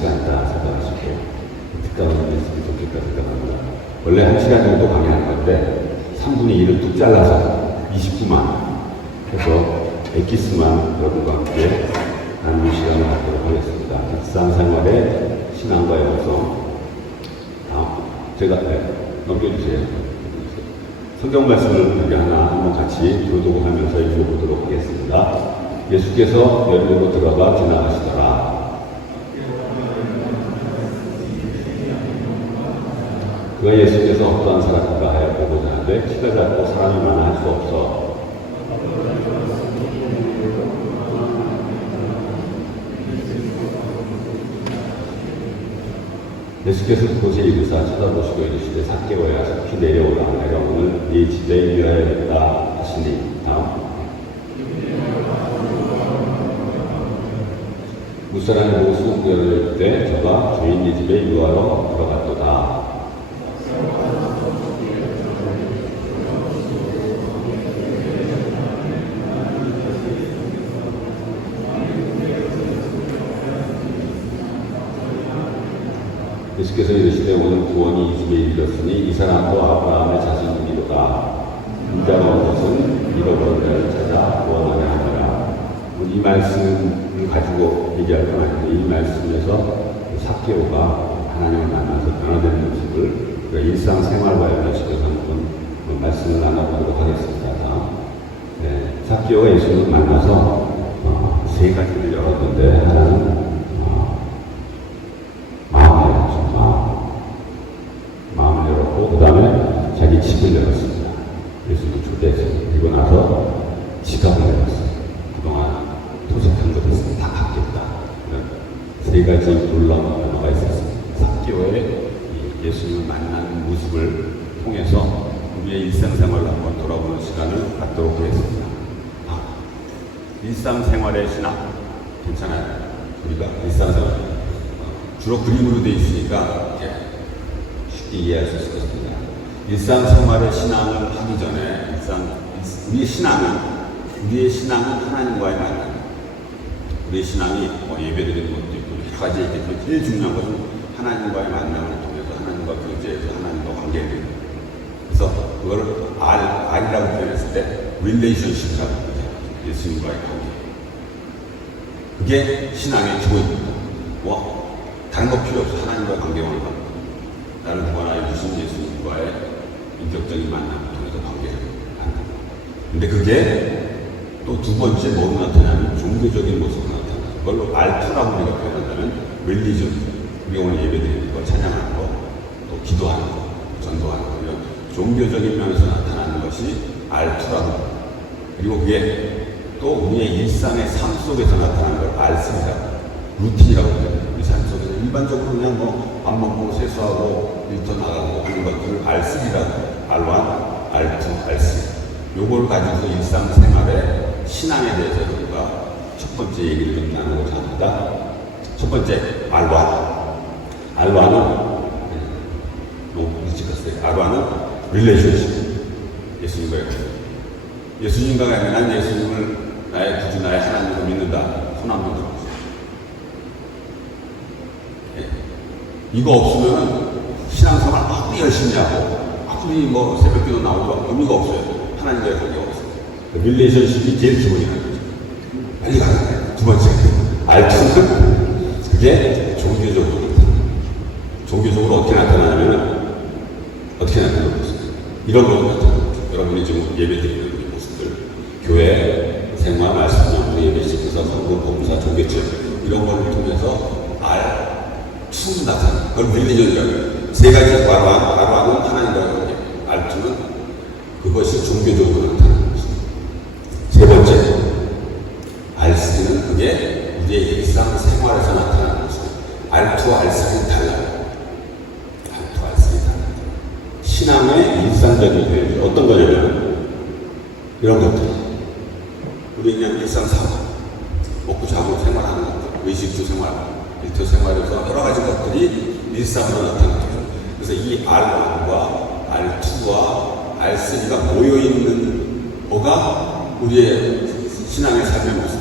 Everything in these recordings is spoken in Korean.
시간이다 생각하시고 특강을 했으면 좋겠다 생각합니다. 원래 1시간 정도 강의하는 건데 3분의 1을 뚝 잘라서 29만 해서 엑기스만 여러분과 함께 나누는 시간을 갖도록 하겠습니다. 일상생활의 신앙과의 구성. 다음 제가 넘겨주세요. 성경 말씀을 우리 한번 같이 교독하면서 읽어보도록 하겠습니다. 예수께서 여리고로 들어가 지나가시더라. 그가 예수께서 어떠한 사람인가 하여 보고자 하는데 키가 작고 사람이 많아 할 수 없어. 예수께서 그곳에 이르사 쳐다보시고 이르시되 삭개오야 속히 내려오라. 내가 오늘 네 집에 일하여야겠다 하시니. 다음. 무사람이 보고 수고를 때 저가 주인의 집에 유하러 들어갔도다. 예수께서 이르시되 오늘 구원이 이 집에 이르렀으니 이 사람도 아브라함의 자손이로다. 인자가 온 것은 잃어버린 자를 찾아 구원하려 함이라. 이 말씀을 가지고 얘기할 건 아닌데 이 말씀에서 삭개오가 하나님을 만나서 변화되는 모습을 일상생활과 연결시켜서 한번 말씀을 나눠보도록 하겠습니다. 삭개오가 예수님을 만나서 세 가지를 열었는데 하나는 마음을 열었고 그 다음에 자기 집을 열었습니다. 예수님을 초대해서 그리고 나서 지갑을 열었어요. 그동안 도색한 것을 다 갚겠다. 세 가지 놀라운 변화가 있었습니다. 삭개오의 예수님을 만나는 모습을 통해서 우리의 일상생활을 한번 돌아보는 시간을 갖도록 하겠습니다. 일상생활의 신앙 괜찮아요. 우리가 일상생활 주로 그림으로 되어 있으니까 쉽게 이해할 수 있을 것입니다. 일상생활의 신앙을 하기 전에 우리의 신앙은 하나님과의 만남. 우리의 신앙이 예배드리는 것도 있고 여러 가지 있겠지만 제일 중요한 것은 하나님과의 만남을 통해서 하나님과 교제해서 하나님과 관계를. 그래서 그걸 R이라고 표현했을 때 relationship이라고 합니다. 예수님과의 관계. 그게 신앙의 조입니다. 다른 거 필요 없어. 하나님과의 관계만 하고 나를 구원하여 주신 예수님과의 인격적인 만남을 통해서 관계를 갖는 거. 근데 그게 또 두 번째 뭐로 나타나면 종교적인 모습으로 나타나요. 그걸로 R2라고 우리가 표현한다면 릴리전. 우리가 오늘 예배드리는 거, 찬양하는 거, 또 기도하는 거, 전도하는 거 이런 종교적인 면에서 나타나는 것이 R2라고. 그리고 그게 또 우리의 일상의 삶 속에서 나타나는 걸 R3라고. 루틴이라고 해요. 우리 삶 속에서 일반적으로 그냥 밥 먹고 세수하고 일터 나가고 하는 것들을 R3라고. R1, R2, R3. 요걸 가지고 일상생활의 신앙에 대해서 우리가 첫 번째 얘기를 좀 나누고자 합니다. 첫 번째, R1. R1은 릴레이션십. 예수님과의 관계. 예수님과 관계. 난 예수님을 나의 구주, 나의 하나님으로 믿는다. 손 한번 들어보세요. 이거 없으면 신앙생활 아무리 열심히 하고 아무리 새벽기도 나오고 의미가 없어요. 하나님과의 관계가 없어요. 릴레이션십이 제일 기본이라는 거죠. 빨리 가는 거예요. 두 번째, R2는 그게 종교적으로 종교적으로 어떻게 나타나냐면 어떻게 나타나는 모습. 이런 걸로 나타나는 거죠. 여러분이 지금 예배드리는 우리 모습들, 교회 생활, 말씀, 영으로 예배시켜서 선거, 봉사, 종교체 이런 걸 통해서 R2 나타나는 그걸 릴리전이라고 해요. 세 가지 R1은 하나님과의 관계, R2는 그것이 종교적으로 나타나는 것입니다. 세 번째, R3는 그게 우리의 일상생활에서 나타나는 것입니다. R2와 R3는 달라요. R2와 R3는 달라요. 신앙의 일상적인 표현이 어떤 거냐면 이런 것들. 우리 그냥 일상생활, 먹고 자고 생활하는 것들, 외식주 생활, 일터 생활에서 여러 가지 것들이 일상으로 나타나는 거죠. 그래서 이 R1과 R2와 R3가 모여있는 거가 우리의 신앙의 삶의 모습.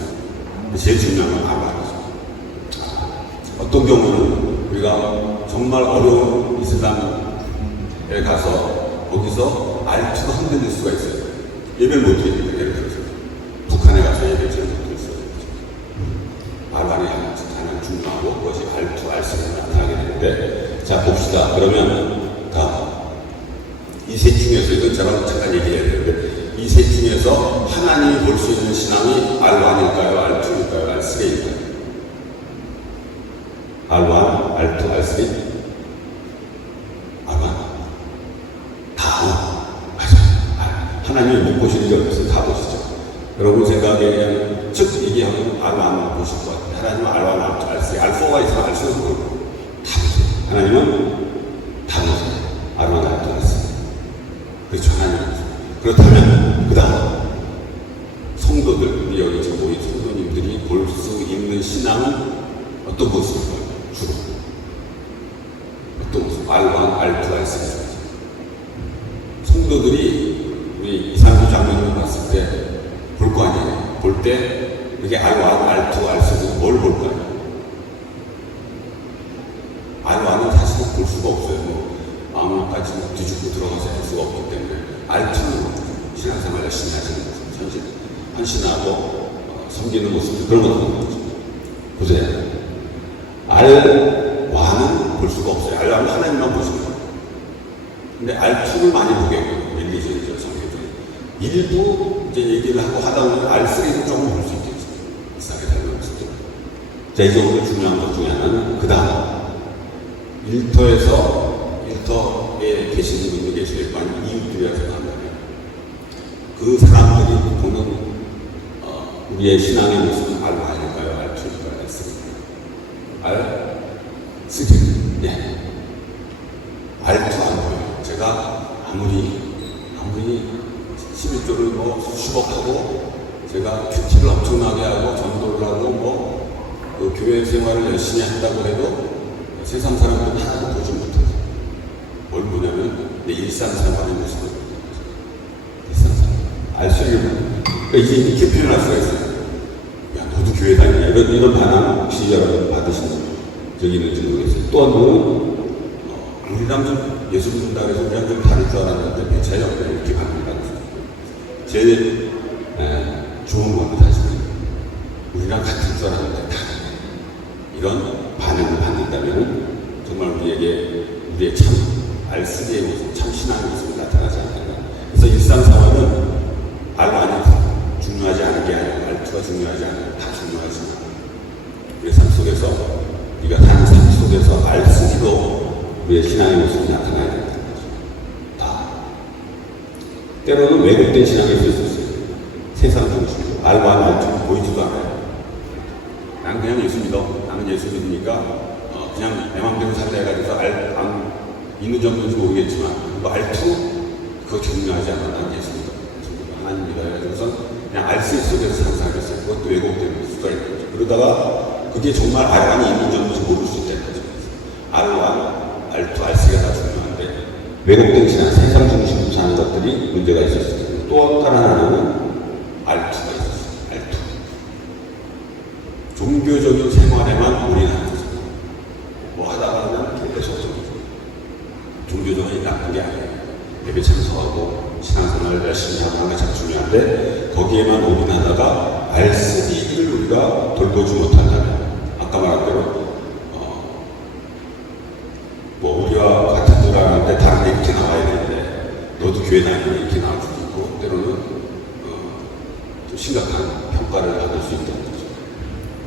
제일 중요한 건 R1이죠. 어떤 경우는 우리가 정말 어려운 이슬람에 가서 거기서 알투가 흔들릴 수가 있어요. 예배를 못 드립니다. 예를 들어서 북한에 가서 예배를 잘 못 드렸어요. 알란이 가장 중요하고 그것이 알투, 알쓰가 나타나게 되는데, 자 봅시다. 그러면 다음 이 셋 중에서, 이건 제가 잠깐 얘기해야 되는데, 이 셋 중에서 하나님이 볼 수 있는 신앙이 알완일까요? 알투일까요? 알쓰레일까요? 알완, 알투, 알쓰레? 알완? 다 맞아요. 하나님이 못 보시는 게 없어요. 다 보시죠. 여러분 생각에 그냥 즉 얘기하면 알완 보실 것 같아요. 하나님은 알완, 알투, 알쓰레. 알포가 있으면 알쓰레 다 보세요. 하나님은 다 보세요. 알완, 알투, 알쓰레. 그렇죠. 하나님. 그렇다면 그 다음 성도들, 우리 여기 지금 모인 성도님들이 볼 수 있는 신앙은 어떤 모습일까요? 주로 어떤 모습? 알완, 알투, 알쓰레. 성도들이 우리 이상규 장로님을 봤을 때 볼 거 아니에요. 볼 때 이게 알완, 알투, 알쓰레 뭘 볼 거예요? 알완은 사실은 볼 수가 없어요. 아무나까지 뒤죽고 들어가서 할 수가 없기 때문에 알투는 신앙생활 열심히 하시는 모습, 헌신하고 섬기는 모습, 그런 것도 보세요. 알완은 볼 수가 없어요. 알완은 하나님만 보시는 거예요. 근데 알투를 많이 보게 해요. 릴리전이죠, 성경에. 일부 이제 얘기를 하고 하다 보면 알쓰레도 조금 볼 수 있겠죠. 이상하게 살면 모습도. 자, 이 정도 중요한 것 중에 하나는 그 다음 일터에 계시는 분도 계시겠지만 이웃들이라 생각합니다. 그 사람들이 보는 우리의 신앙의 모습은 알완일까요? 알투일까요? 알쓰레. 네. 알투 안 보여요. 제가 아무리 11조를 수십억하고 제가 큐티를 엄청나게 하고 전도를 하고 그 교회 생활을 열심히 한다고 해도 세상 사람들은 하나도 보지 못해요. 뭘 보냐면 내 일상생활의 모습을 일상생활 알쓰레기는 그러니까 이제 이렇게 표현할 수가 있어요. 야 너도 교회 다니냐 이런 반항 혹시 여러분 받으신 적이 있는지 모르겠어요. 또 한 분은 우리랑 좀 예수 믿는다 그래서 우리랑 좀 다를 줄 알았는데 배 차이 없네 이렇게 갑니다. 제일 좋은 겁니다. 우리랑 같은 줄 알았는데 다르네. 이런 반응을 받는다면 정말 우리의 참 알쓰레의 모습, 참 신앙의 모습이 나타나지 않는다. 그래서 일상생활은 알완이 중요하지 않은 게 아니고 알투가 중요하지 않아요. 다 중요하지만 우리의 삶 속에서 우리가 사는 삶 속에서 알쓰기로 우리의 신앙의 모습이 나타나야 된다는 거죠. 다. 때로는 왜곡된 신앙이 있을 수 있어요. 세상 중심으로 알완, 알투가 보이지도 않아요. 난 그냥 예수 믿어. 나는 예수 믿으니까 그냥 내 마음대로 살자 해가지고 있는지 없는지 모르겠지만 알투 그거 중요하지 않아. 난 예수 믿어. 하나님 믿어 해가지고서 그냥 알쓰레 속에서 상상했어요. 그것도 왜곡된 수가 있는 거죠. 그러다가 그게 정말 알완이 있는지 없는지 모를 수 있다는 거죠. 알완, 알투, 알쓰레가 다 중요한데 왜곡된 신앙, 세상 중심으로 사는 것들이 문제가 있을 수 있어요. 또 다른 하나는 알투가 있었어요. 알투. 종교적인 생활에만 올인하는 거죠. 뭐 하다가 그냥 계속 종교적인 나쁜 게 아니에요. 예배 참석하고 신앙생활을 열심히 하고 하는 게 참 중요한데 거기에만 올인하다가 알쓰레기를 우리가 돌보지 못한다면 아까 말한 대로 우리와 같은 줄 아는데 다른 게 이렇게 나와야 되는데 너도 교회 다니면 이렇게 나올 수도 있고 때로는 좀 심각한 평가를 받을 수 있다는 거죠.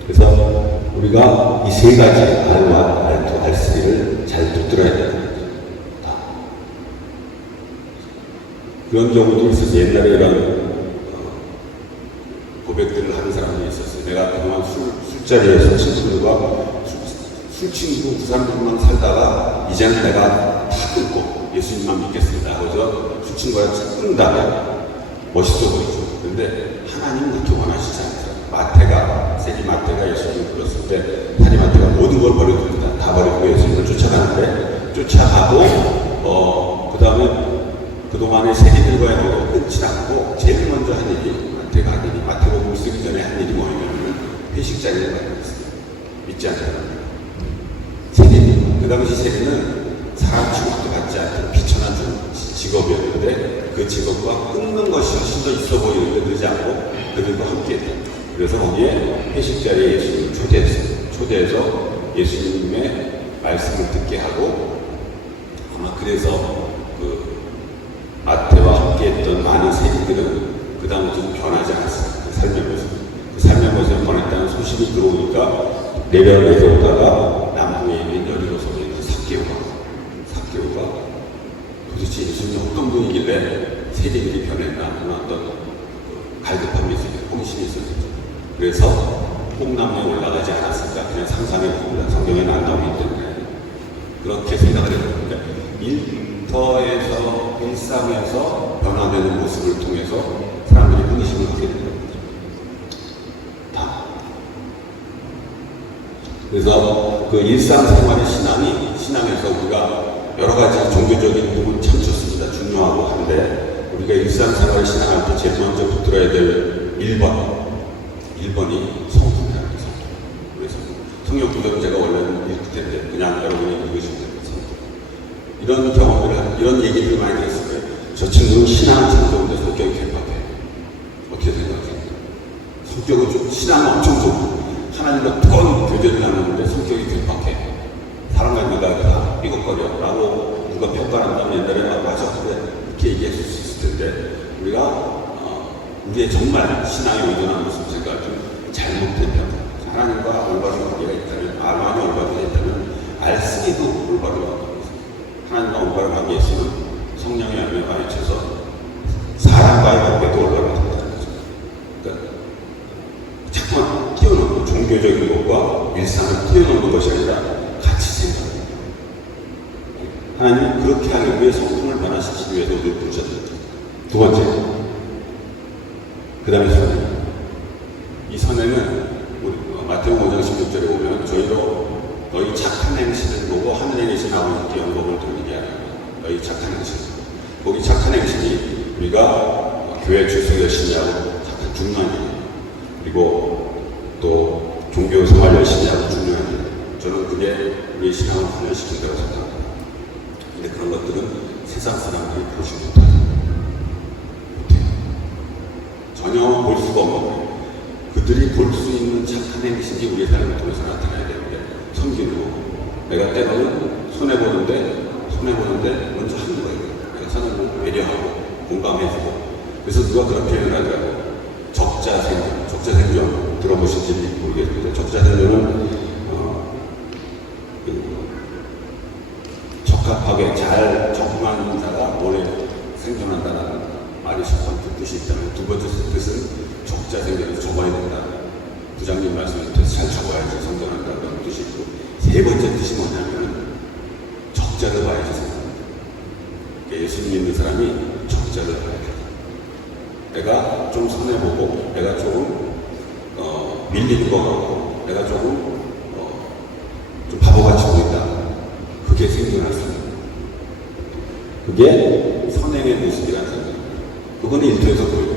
그래서 우리가 이 세 가지 알완, 알투, 알쓰레를 잘 붙들어야 된다는 거죠. 그런 경우도 있었어요. 옛날에 이런 고백들을 하는 사람들이 있었어요. 내가 그동안 술자리에서 친구들과 술친구 그 사람들만 살다가 이제는 내가 다 끊고 예수님만 믿겠습니다. 그래서 술친구가 끊는다면 멋있어 보이죠. 그런데 하나님은 그렇게 원하시지 않더라고요. 세리 마태가 예수님을 불렀을 때 사리 마태가 모든 걸 버려둡니다. 다 버리고 예수님을 쫓아가는데 쫓아가고 그 다음에 그동안의 세리들과의 언어를 끊지 않고 제일 먼저 한 일이 마태복음을 쓰기 전에 한 일이 뭐냐면 회식 자리를 마련했어요. 믿지 않는 사람들. 세리. 그 당시 세리는 사람 취급도 받지 않던 비천한 직업이었는데 그 직업과 끊는 것이 훨씬 더 있어 보이는데 늦지 않고 그들과 함께했다. 그래서 거기에 회식 자리에 예수님을 초대했어요. 초대해서 예수님의 말씀을 듣게 하고 아마 그래서 그 마태와 함께했던 많은 세리들은 그 다음에 좀 변하지 않았어요. 그 삶의 모습. 그 삶의 모습을 변했다는 소식이 들어오니까 내려오다가 남부에 있는 여리고성에 있는 삭개오가 도대체 예수님이 어떤 분이길래 세리들이 변했나 하는 어떤 갈급함이 있었죠. 호기심이 있었죠. 그래서 홍남에 올라가지 않았을까 그냥 상상해 봅니다. 성경에 안 나오기 때문에 그렇게 생각을 해봅니다. 일터에서 일상에서 변화되는 모습을 통해서 사람들이 호기심을 갖게 되는 겁니다. 그래서 그 일상생활의 신앙에서 우리가 여러 가지 종교적인 부분 참 좋습니다. 중요하고 한데 우리가 일상생활을 신앙할 때 제일 먼저 붙들어야 될 1번이 성품이라는 거죠. 그래서 성경구절은 제가 원래는 읽을 텐데 그냥 여러분이 읽으시면 됩니다. 이런 경험을 이런 얘기들을 많이 들었을 거예요. 저 친구는 신앙은 참 좋은데 성격이 개팍해. 어떻게 생각해요? 성격은 좀 신앙은 엄청 좋고 하나님과 뜨거운 교제를 하는데 성격이 괴팍해. 사람과 내가 다 삐걱거려. 라고 누가 평가한다면 옛날에 맞아. 그래. 이렇게 얘기할 수 있을 텐데, 우리가, 우리의 정말 신앙에 의존하는 모습, 제가 좀 잘못된 편. 하나님과 올바른 관계가 있다면, 많이 올바르게 있다면, 알쓰기도 올바른 관계가 있습니다. 하나님과 올바른 관계에 있으면 성령의 열매가 많이 쳐서 사람과의 관계도 올바르게 된다는 거죠. 그러니까, 자꾸만 뛰어넘고 종교적인 것과 일상을 뛰어넘는 것이 아니라 같이 생각합니다. 하나님은 그렇게 하기 위해 성품을 변화시키기 위해서 우리를 부르셨습니다. 두 번째, 그 다음에 선행. 이 선행은 마태복음 5장 16절에 보면 저희로 너희 착한 행실을 보고 하늘에 계신 아버지께 영광을 돌리게 하라. 너희 착한 행실. 거기 착한 행실이 우리가 교회 출석 열심히 하고 착한 중요한 일, 그리고 또 종교 생활 열심히 하고 중요한 일. 저는 그게 우리의 신앙을 훈련시킨다고 생각합니다. 근데 그런 것들은 세상 사람들이 보지 못해요. 전혀 볼 수가 없는 거예요. 그들이 볼 수 있는 착한 행실이 우리의 삶을 통해서 나타나야 되는데 섬기는 거고, 내가 때로는 손해보는데 먼저 하는 거예요. 내가 사람을 배려하고 공감해주고. 그래서 누가 그런 표현을 하더라고요. 적자생존 들어보실지 모르겠는데, 적자생존은 적합하게 잘 적응하는 자가 오래 생존한다는 말이 첫 번째 뜻이 있다면, 두 번째 뜻은 적자생존에서 적어야 된다. 부장님 말씀을 통해서 잘 적어야지 성장한다는 뜻이 있고, 세 번째 뜻이 뭐냐면 적자를 봐야지 생각합니다. 예수님 믿는 사람이 적자를 봐야 돼. 내가 좀 손해보고, 내가 조금 밀리는 것 같고, 내가 조금 좀 바보같이 보인다. 그게 생존할 수 있는, 그게 선행의 모습이라는 생각입니다. 그거는 일터에서 보여요.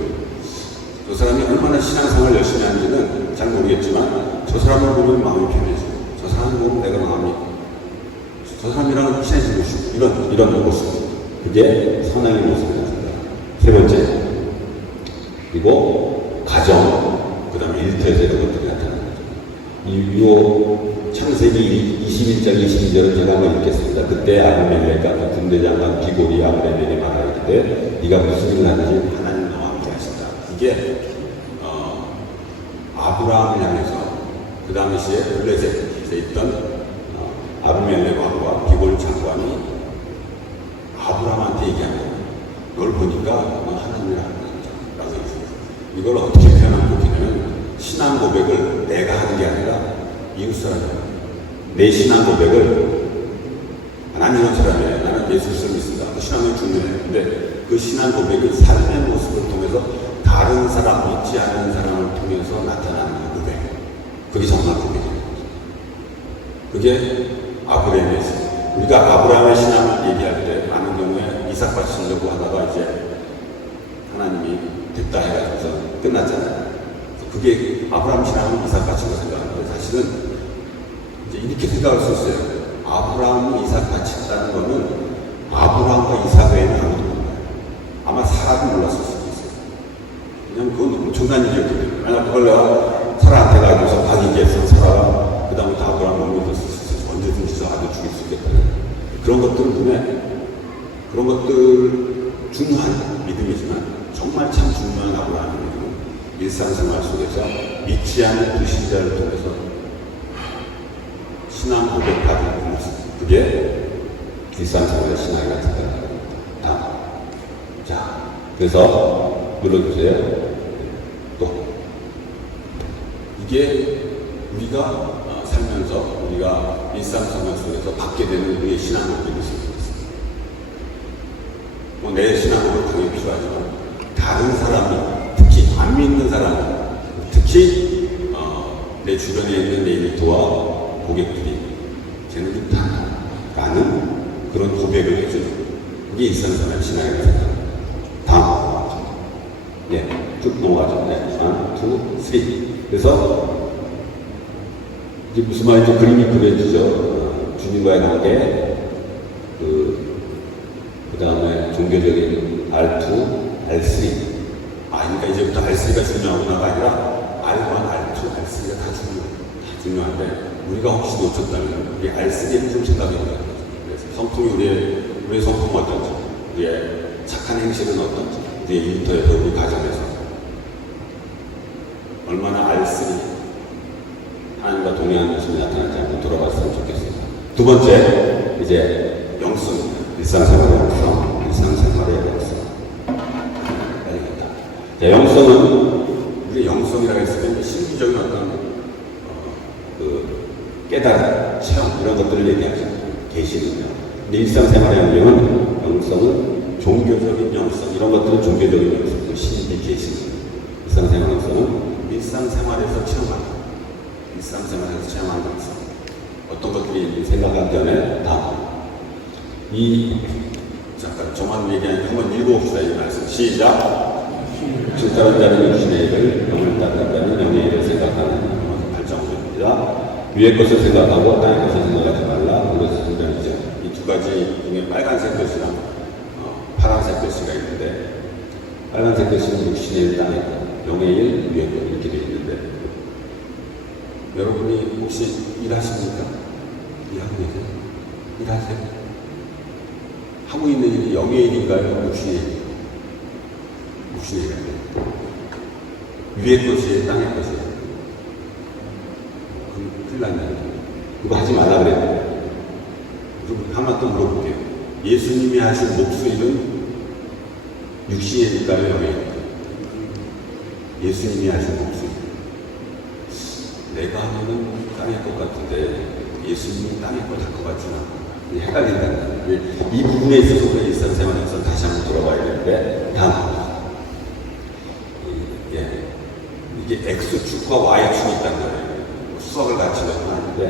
그 사람이 얼마나 신앙생활을 열심히 하는지는 잘 모르겠지만, 저 사람을 보면 마음이 편해져. 저 사람을 보면 내가 마음이, 저 사람이랑 친해지고 싶고, 이런 모습. 그게 선행의 모습이라는 생각입니다. 세 번째, 그리고 가정, 그 다음에 일터에서 이런 것들이 나타나는 거죠. 이 창세기 21장 22절을 제가 한번 읽겠습니다. 그때 아비멜렉과 군대장관 비골이 아브라함에게 말하기를 네가 무슨 일을 하는지 하나님 너와 함께 하신다. 이게 아브라함을 향해서 그 당시에 블레셋에 있던 아비멜렉 왕과 비골 장관이 아브라함한테 얘기한 겁니다. 널 보니까 너 하나님이라 하는 거라고 했습니다. 이걸 어떻게 표현하면 좋겠냐면, 신앙 고백을 내가 하는 게 아니라 이웃 사람이 내 신앙 고백을, 나는 이런 사람이야, 나는 예수를 믿습니다. 그 신앙이 중요해. 근데 그 신앙 고백을 삶의 모습을 통해서 다른 사람, 믿지 않는 사람을 통해서 나타나는 그 고백. 그게 정말 고백이에요. 그게 아브라함의 신앙. 우리가 아브라함의 신앙을 얘기할 때 많은 경우에 이삭 바치려고 하다가 이제 하나님이 됐다 해가지고서 끝났잖아요. 그게 아브라함 신앙은 이삭 바친 거 생각하는데, 사실은 이제 이렇게 생각할 수 있어요. 아브라함이 이삭 같이 했다는 거는 아브라함과 이삭 외에는 아무도 몰라요. 아마 사라도 몰랐을 수도 있어요. 왜냐면 그건 엄청난 일이었기 때문에. 만약 그걸 내가 사라한테 가지고서 박이기에서 사라가 그 다음부터 아브라함 몸이 됐을 수 있어서 언제든지 저 아들 죽일 수 있겠다는 그런 것들 눈에 그런 것들 중요한 믿음이지만 정말 참 중요한 아브라함의 믿음은 일상생활 속에서 믿지 않는 불신자를 통해서 신앙 고백하는 그 모습, 그게 일상생활의 신앙이 같은 거다. 다음. 자, 그래서 눌러주세요. 또 이게 우리가 살면서 우리가 일상생활 속에서 받게 되는 우리의 신앙 고백이 있습니다. 내 신앙으로 당연히 필요하지만 다른 사람이 특히 안 믿는 사람이 특히 내 주변에 있는 내 일터와 고객들이 쟤네들 다 나는 그런 고백을 해주는 이게 일상생활 신앙이라고 생각합니다. 다음 쭉 넘어가죠. 1, 2, 3 그래서 이제 무슨 말인지 그림이 그려지죠. 주님과의 관계 그 다음에 종교적인 R2, R3. 그러니까 이제부터 R3가 중요하구나가 아니라 R1, R2, R3가 다 중요한데, 우리가 혹시 놓쳤다면, 우리 R3에 좀 생각해 보자. 그래서 성품이 우리의 성품은 어떤지, 우리의 착한 행실은 어떤지, 우리의 일터에서, 우리 가정에서, 얼마나 R3, 하나님과 동의하는 모습이 나타나지 않고 돌아봤으면 좋겠습니다. 두 번째, 이제 영성입니다. 일상생활의 영성, 일상생활의 영성. 알겠다. 자, 영성은 우리 영성이라고 했을 때 심리적인 어떤 깨달음, 체험 이런 것들을 얘기하죠. 계시는요. 근데 일상생활의 영성은 종교적인 영성 이런 것들은 종교적인 영성, 신비 계시는 일상생활 영성은 일상생활에서 체험한다. 일상생활에서 체험하는 영성. 어떤 것들이 생각하기 전에 다음. 잠깐 저만 얘기하니까 한번 읽어봅시다. 이 말씀 시작. 진짜는 자는 육신의 일을, 영을 따르는 자는 영의 일을 생각하는 발전구조입니다. 위의 것을 생각하고 땅의 것을 생각하지 말라. 그것은 분명이죠. 이 두 가지 중에 빨간색 글씨랑 파란색 글씨가 있는데, 빨간색 글씨는 육신의 일, 땅의 것, 영의 일, 위의 것 이렇게 되어 있는데, 여러분이 혹시 일하십니까? 일하고 계세요? 일하세요? 하고 있는 일이 영의 일인가요? 육신의 일인가요? 육신의 일인가요? 위의 것이에요? 땅의 것이에요? 그럼 큰일 났네. 그거 하지 말라 그랬는데. 하나 또 물어볼게요. 예수님이 하신 목수일은 육신의 일인가요? 영의 일인가요? 예수님이 하신 목수일. 내가 하면은 땅의 것 같은데 예수님이 땅의 것 할 것 같지는 않고 헷갈린다는 거예요. 이 부분에 있어서 우리 일상생활에서 다시 한번 돌아봐야 되는데, 다음. 이게 X축과 Y축이 있다는 거예요. 수학을 같이 하는데,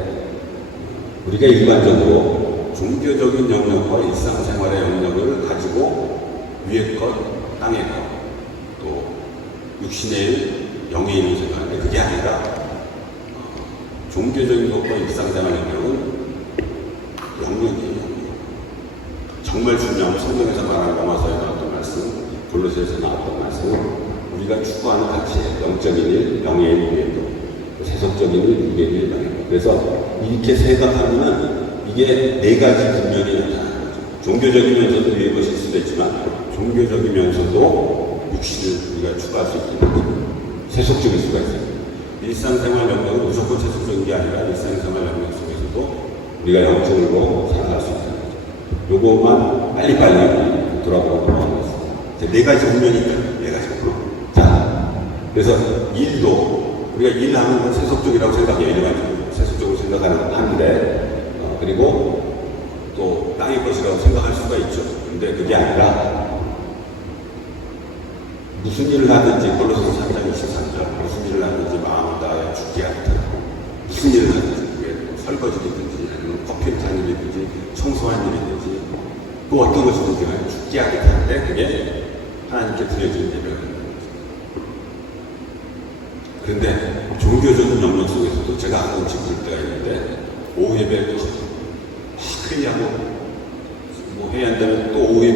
우리가 일반적으로 종교적인 영역과 일상생활의 영역을 가지고 위의 것, 땅의 것, 또 육신의 일, 영의 일을 생각하는데, 그게 아니라 종교적인 것과 일상생활 영역은 영역이에요. 정말 중요한 성경에서 말하는 로마서에 나왔던 말씀, 골로새에서 나왔던 말씀, 우리가 추구하는 가치, 영적인 일, 영의 일, 위의 것, 세속적인 일, 육의 일, 영의 것. 그래서 이렇게 생각하면은 이게 네 가지 분면이 나타나는 거죠. 종교적이면서도 위의 것일 수도 있지만, 종교적이면서도 육신을 우리가 추구할 수 있는 거죠. 세속적일 수가 있어요. 일상생활 영역은 무조건 세속적인 게 아니라 일상생활 영역 속에서도 우리가 영적으로 살아갈 수 있다는 거죠. 요거만 빨리빨리 돌아보고 넘어가겠습니다. 네 가지 분면이 있다. 네 가지 분면. 자, 그래서 일도 우리가 일하는 건 세속적이라고 생각해요. 일반적으로 세속적으로 하는데 그리고 또 땅의 것이라고 생각할 수가 있죠. 근데 그게 아니라 무슨 일을 하든지 골로새서 3장 23절 무슨 일을 하든지 마음을 다하여 죽게 하겠다. 무슨 일을 하든지 설거지든지 아니면 커피를 타는 일이든지 청소하는 일이든지 그 어떤 것이든지 죽게 하겠다는데 그게 하나님께 드려지는 예배가 되는 거죠. 그런데 종교적인 영역 속에서도 제가 가끔씩 볼 때가 있는데 오후 예배 회의하고 뭐 회의한다면 또 오후에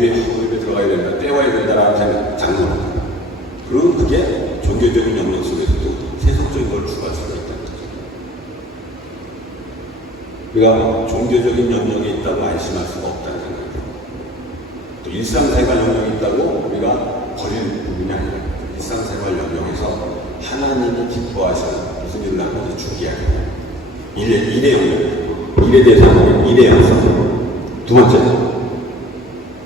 들어가야 된다, 때워야 된다라는 장르. 그럼 그게 종교적인 영역 속에서도 세속적인 걸 추구할 수가 있다는 거죠. 우리가 종교적인 영역이 있다고 안심할 수가 없다는 생각이에요. 또 일상생활 영역이 있다고 우리가 버리는 부분이 아니라 일상생활 영역에서 하나님이 기뻐하시는 무슨 일을 하고 준비하는 일의 영역, 일에 대해서 하는 일의 영역. 두 번째,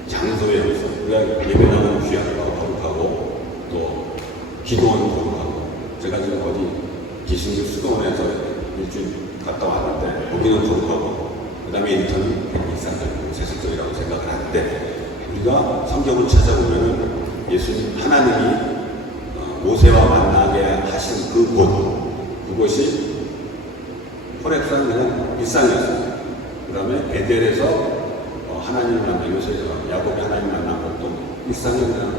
장소의 영역. 우리가 예배당은 귀하고 거룩하고 또 기도원은 거룩하고, 제가 지금 어디 기신교 수도원에서 일주일 갔다 왔는데 거기는 거룩하고 그 다음에 인터는 일상적이고 세속적이라고 생각을 하는데, 우리가 성경을 찾아보면 예수님 하나님이 모세와 만나게 하신 그곳이 호렙산 그냥 일상이었어요. 그 다음에 베델에서 하나님을 만나고 야곱이 하나님 만난 것도 일상이 그냥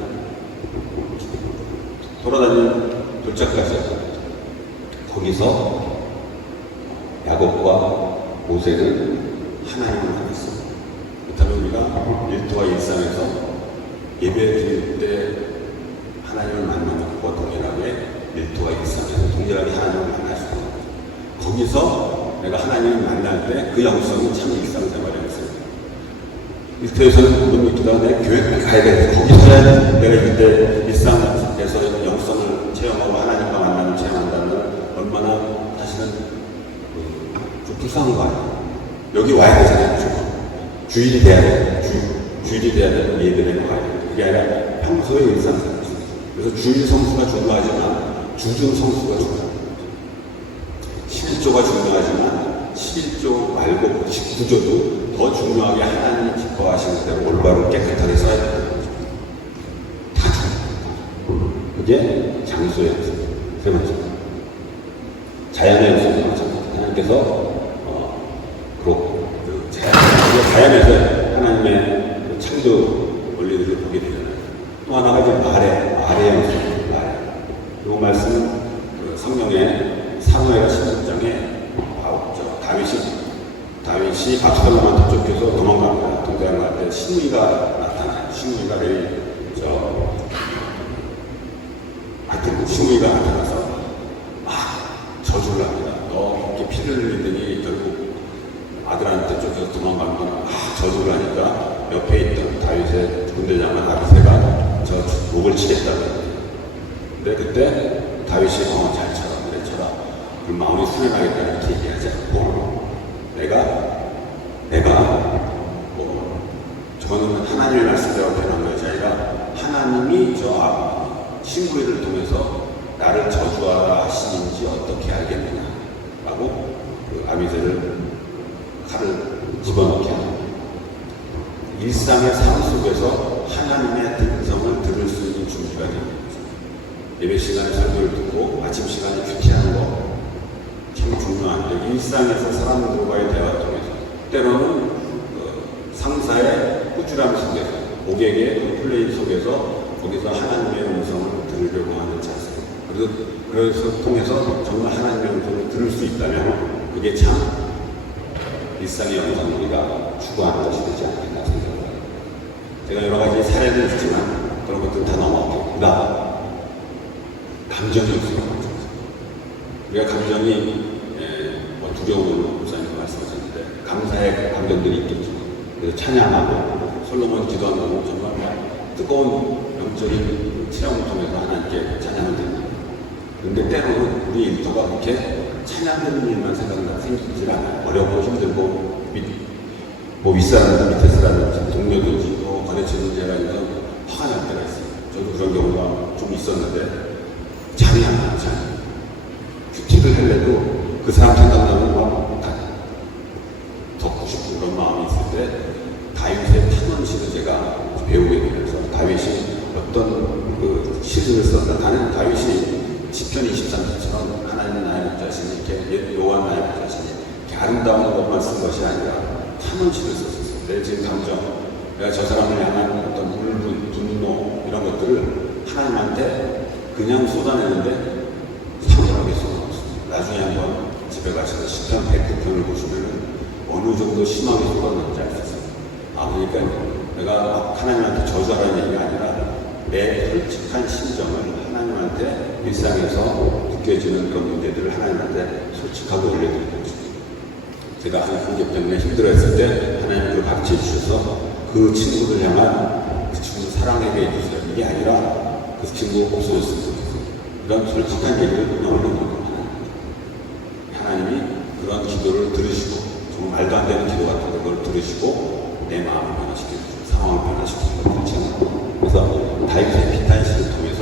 돌아다니는 돌짝까지 거기서 야곱과 모세는 하나님을 만났어요. 그렇다면 우리가 일터와 일상에서 예배 드릴 때 하나님을 만나는 것과 동일하게 일터와 일상에서 동일하게 하나님을 만날 수 있는 거죠. 거기서 내가 하나님을 만날 때 그 영성이 참 일상생활이었어요. 일터에서는 그런 기도가 내 교회까지 가야 되는데 거기서야 내가 이때 일상에서 영성을 체험하고 하나님과 만남을 체험한다면 얼마나 사실은 좀 불쌍한 거 아니에요. 여기 와야 되잖아요. 주일이 돼야 돼. 주일이 돼야 되는 예배를 가야 돼. 그게 아니라 평소의 일상생활. 그래서 주일 성수가 중요하지만 주중 성수가 중요합니다. 11조가 중요하지만 11조 말고 19조도 더 중요하게 하나님이 기뻐하시는 대로 올바로 깨끗하게 써야 된다는 거죠. 다 중요합니다. 그게 장소의 요소. 세 번째, 자연의 요소도 마찬가지입니다. 하나님께서 자연에서 하나님의 창조 원리들을 보게 되잖아요. 또 하나가 이제 말의 영성입니다. 말. 이 말씀은 성경의 사무엘하 16장에 다윗이 압살롬한테 쫓겨서 도망갑니다. 도망갈 때 시므이가 나타나요. 시므이가 하여튼 시므이가 나타나서 저주를 합니다. 너 이렇게 피를 흘리더니 결국 아들한테 쫓겨서 도망가면 저주를 하니까 옆에 있던 다윗의 군대장관 아비새가 저 목을 치겠다고. 근데 그때 다윗이 잘 쳐라, 그래 쳐라. 그럼 마음이 수련하겠다 이렇게 얘기하지 않고 저는 하나님의 말씀대로 변한 것이 아니라 하나님이 시므이를 통해서 나를 저주하라 하시는지 어떻게 알겠느냐 라고 그 아비새를 칼을 집어넣게 합니다. 일상의 삶 속에서 하나님의 음성을 들을 수 있는 준비가 됩니다. 예배 시간에 설교를 듣고 아침 시간에 큐티하는 거 참 중요한데, 일상에서 사람들과의 대화 통해서 때로는 상사의 꾸준함 속에서 고객의 플레이 속에서 거기서 하나님의 음성을 들으려고 하는 자세, 그래서 통해서 정말 하나님의 음성을 들을 수 있다면 그게 참 일상의 영상 우리가 추구하는 것이 되지 않겠나 생각합니다. 제가 여러 가지 사례를 있지만 그런 것들은 다 넘어가겠구나. 감정이 없어요. 우리가 감정이 두려움으로 목사님도 말씀하셨는데 감사의 감정들이 있겠죠. 그래서 찬양하고 솔로몬 기도하고 정말 뜨거운 영적인 체험을 통해서 하나님께 찬양을 드립니다. 그런데 때로는 우리 일터가 그렇게 찬양되는 일만 생기질 않아요. 어렵고 힘들고 윗사람들 밑에 사람들 동료든지 또 거래처든지 해가지고 화가 날 때가 있어요. 저도 그런 경우가 좀 있었는데 잠이 안 나요. 큐티를 하려도 그 사람 생각나면 막 덮고 싶은 그런 마음이 있을 때 다윗의 탄원시를 제가 배우게 되면서 다윗이 어떤 그 시를 썼다. 나는 다윗이 시편 23편처럼 하나님 나의 목자시니 이렇게 여호와 나의 목자시니 이렇게 아름다운 것만 쓴 것이 아니라 탄원시를 썼었어요. 내 지금 감정, 내가 저 사람을 향한 어떤 울분, 분노 이런 것들을 하나님한테 그냥 쏟아내는데 상당하게 쏟아냈어요. 나중에 한번 집에 가셔서 시편 109편을 보시면 어느 정도 심하게 쏟아졌는지 알 수 있어요. 그러니까 내가 막 하나님한테 저주하라는 얘기가 아니라 내 솔직한 심정을 하나님한테 일상에서 느껴지는 그런 문제들을 하나님한테 솔직하게 올려드리는 거죠. 제가 한 공격 때문에 힘들어했을 때 하나님 그걸 가르쳐 주셔서 그 친구를 향한 그 친구 사랑하게 해주세요. 이게 아니라 그 친구 없어졌으면 좋겠어요. 이런 솔직한 얘기를 그냥 올려놓는 겁니다. 하나님이 그런 기도를 들으시고 정말 말도 안 되는 기도 같은 걸 들으시고 내 마음을 변화시켜주시고 상황을 변화시키는 것 같잖아요. 그래서 다윗의 비탄식을 통해서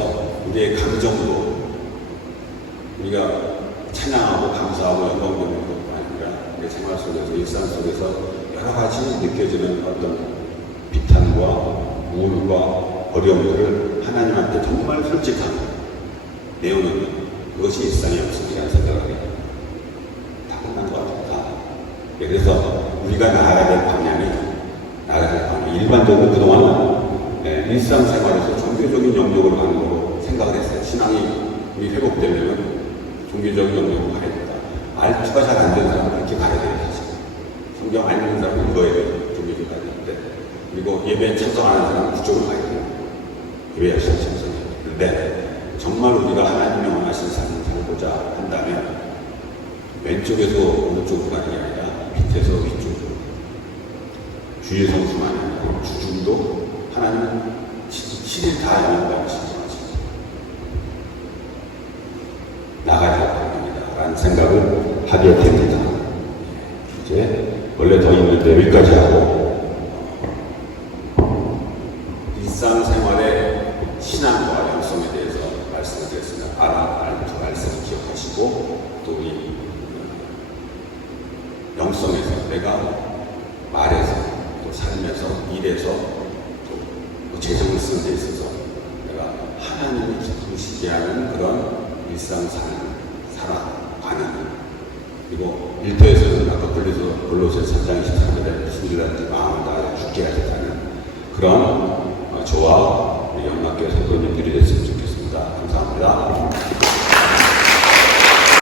우리의 감정도 우리가 찬양하고 감사하고 영광 돌리는 것뿐 아니라 우리의 생활 속에서 일상 속에서 여러 가지 느껴지는 어떤 비탄과 우울과 어려움들을 하나님한테 정말 솔직하게 내어놓는 그것이 일상의 역습이라는 생각을 해요. 다 끝난 것 같다. 그래서 우리가 나아가야 될 방향이 일반적으로 그동안 일상생활에서 종교적인 영역으로 가는 거로 생각을 했어요. 신앙이 회복되면 종교적인 영역으로 가야 된다. 알투가 잘 안 되는 사람은 그렇게 가야 되겠지. 성경 안 읽는 사람은 읽어야 돼요. 종교적으로 가야 되는데. 그리고 예배에 참석하는 사람은 그쪽으로 가야 돼요. 교회 열심히 참석해요. 그런데 정말 우리가 하나님의 원하신 삶을 살고자 한다면 왼쪽에서 오른쪽으로 가는 게 아니라 밑에서 위쪽으로 주의 성수만 아니라 주중도 하나님은 7일 다 영원하고 신청하십니다. 나가야 될 겁니다. 라는 생각을 하게 됩니다. 이제 원래 더 있는데 여기까지 하고 일상생활의 신앙과 영성에 대해서 말씀을 드렸습니다. 그 말씀을 기억하시고 또 이 영성에서 내가 말에서 또 삶에서 일에서 또 재정을 쓰는 데 있어서 내가 하나님을 기쁘시게 하는 그런 일상 삶을 살아가는 그리고 일터에서는 아까 골로새 3장 23절에 신들한테 마음을 다하여 죽게 하겠다는 그런 저와 우리 연합교회 성도님들이 됐으면 좋겠습니다. 감사합니다.